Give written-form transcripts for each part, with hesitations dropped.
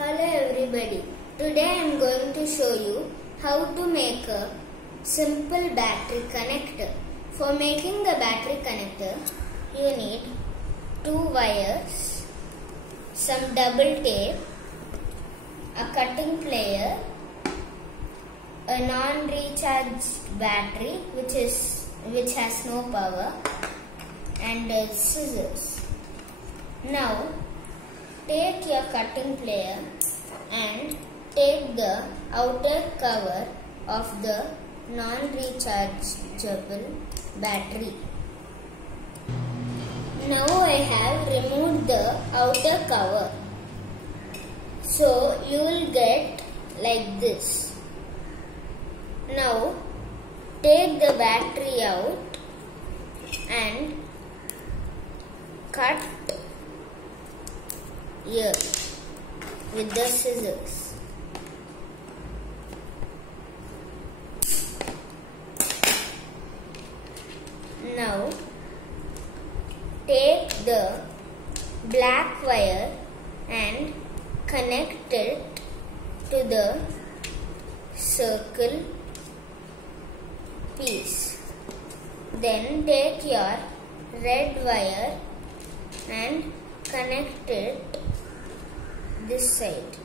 Hello everybody. Today I am going to show you how to make a simple battery connector. For making the battery connector, you need 2 wires, some double tape, a cutting plier, a non-recharged battery which has no power, and scissors. Now take your cutting plier and take the outer cover of the non-rechargeable battery. Now I have removed the outer cover. So you will get like this. Now take the battery out and cut here with the scissors. Now take the black wire and connect it to the circle piece. Then take your red wire and connect it this side.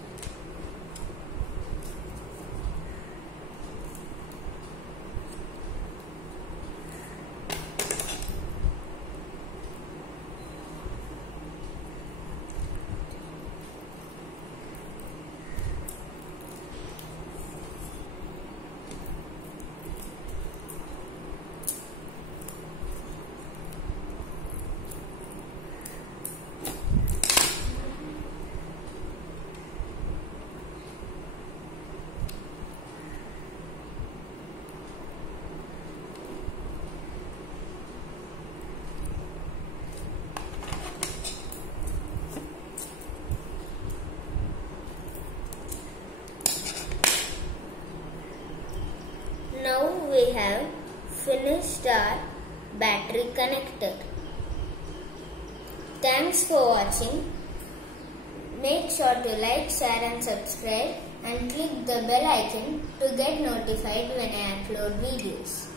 Now we have finished our battery connector. Thanks for watching. Make sure to like, share and subscribe and click the bell icon to get notified when I upload videos.